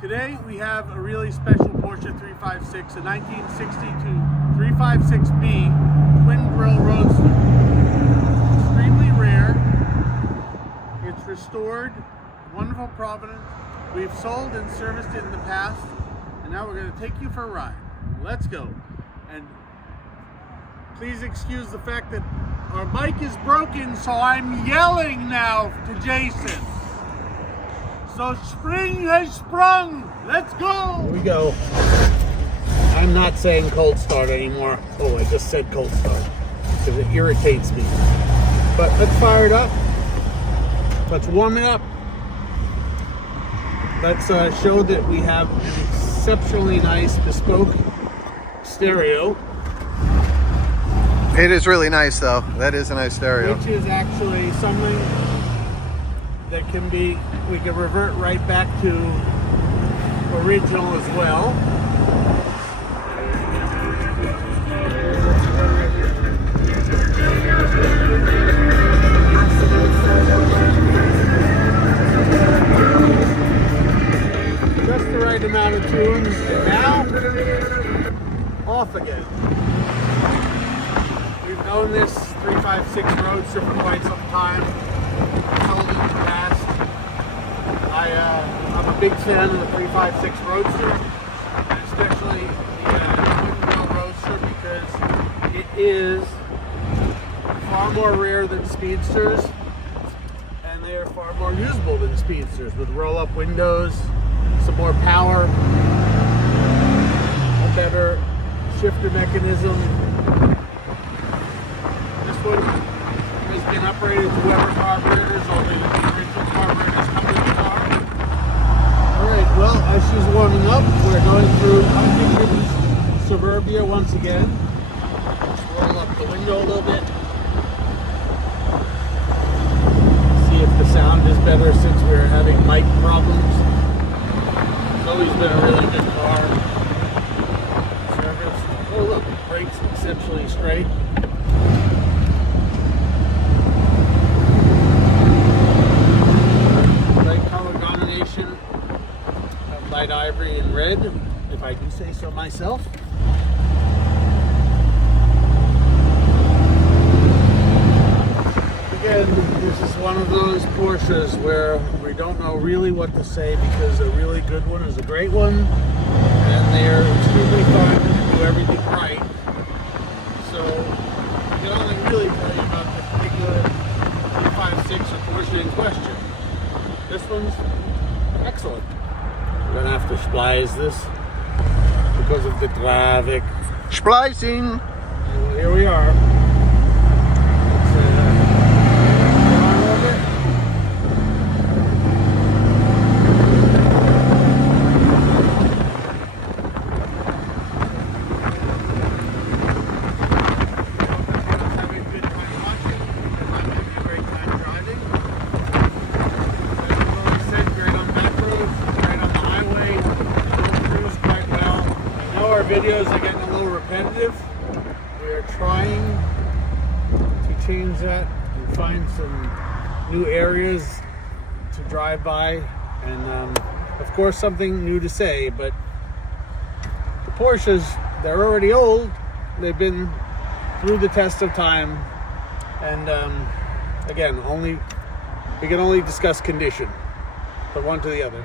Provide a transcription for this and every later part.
Today we have a really special Porsche 356, a 1962 356B Twin Grille Roadster. Extremely rare. It's restored, wonderful provenance. We've sold and serviced it in the past, and now we're going to take you for a ride. Let's go. And please excuse the fact that our mic is broken, so I'm yelling now to Jason. So spring has sprung. Let's go. Here we go. I'm not saying cold start anymore. Oh, I just said cold start because it irritates me. But let's fire it up. Let's warm it up. Let's show that we have an exceptionally nice bespoke stereo. It is really nice, though. That is a nice stereo. Which is actually something that can be, we can revert right back to original as well. Just the right amount of tunes, and now off again. We've known this 356 Roadster for quite some time. Sold it in the past. I'm a big fan of the 356 Roadster, and especially the Twin Grille Roadster, because it is far more rare than Speedsters, and they are far more usable than Speedsters, with roll-up windows, some more power, a better shifter mechanism. This one has been upgraded to Weber carburetors, all the original carburetors come in the car. Alright, well, as she's warming up, we're going through Huntington's Suburbia once again. Let's roll up the window a little bit. See if the sound is better since we're having mic problems. It's always been a really good car. Service. Oh look, brakes exceptionally straight. Right color combination of light ivory and red, if I do say so myself. Again, this is one of those Porsches where we don't know really what to say, because a really good one is a great one, and they're extremely fun to do everything right. So I can only really tell you about the particular 356 or Porsche in question. This one's excellent. We're gonna have to splice this because of the traffic. Splicing! And here we are. Videos are getting a little repetitive. We're trying to change that and find some new areas to drive by, and of course something new to say. But the Porsches, they're already old. They've been through the test of time, and again, we can only discuss condition from one to the other.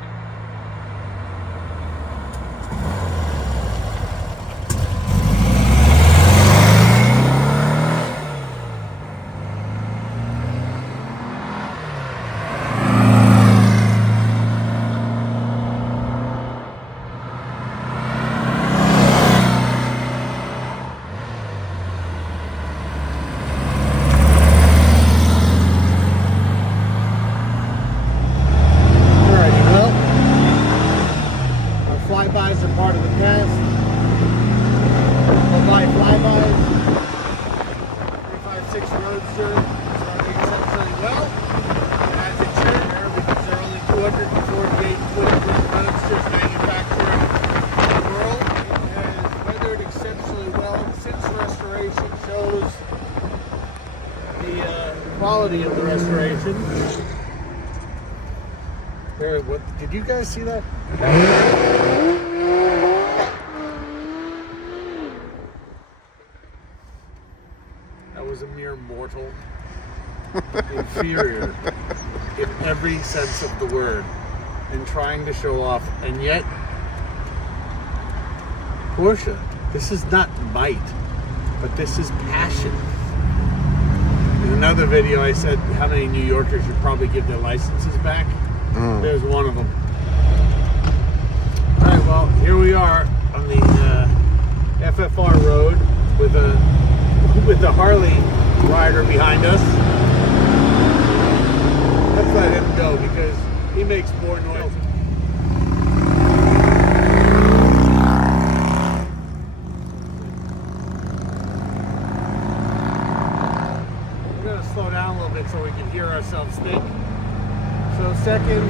Flybys are part of the past. Bye-bye flybys. 356 Roadster is running exceptionally well, as it should, because there are only 248 Twin Grille Roadsters manufactured in the world. It has weathered exceptionally well since restoration. Shows the quality of the restoration. There, what did you guys see that? That was a mere mortal. Inferior in every sense of the word, and trying to show off, and yet Porsche, this is not might, but this is passion. In another video I said how many New Yorkers should probably give their licenses back. There's one of them. Alright, well, here we are on the FFR road with a Harley rider behind us. Let's let him go because he makes more noise. We're going to slow down a little bit so we can hear ourselves think. So second,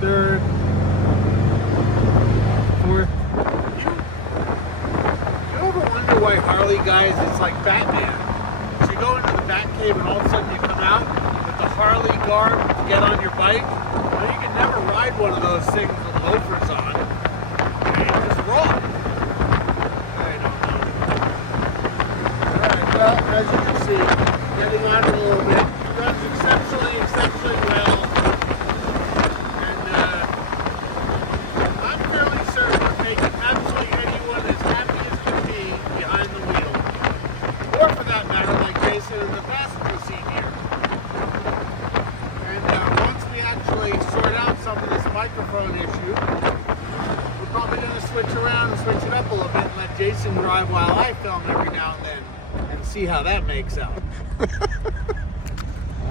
third, fourth. You ever wonder why Harley guys, it's like Batman. So you go into the Batcave and all of a sudden you come out with the Harley garb to get on your bike. Well, you can never ride one of those things with loafers on. It's just wrong. I don't know. Alright, well, as you can see, getting on it a little bit. It runs exceptionally well. And I'm fairly certain of making absolutely anyone as happy as can be behind the wheel. Or for that matter, like Jason in the passenger seat here. And once we actually sort out some of this microphone issue, we're probably going to switch around and switch it up a little bit and let Jason drive while I film every now and then and see how that makes out.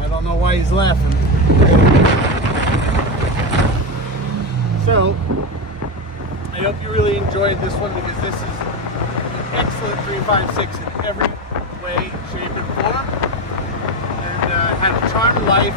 I don't know why he's laughing. So, I hope you really enjoyed this one because this is an excellent 356 in every way, shape, and form. And had a charmed life.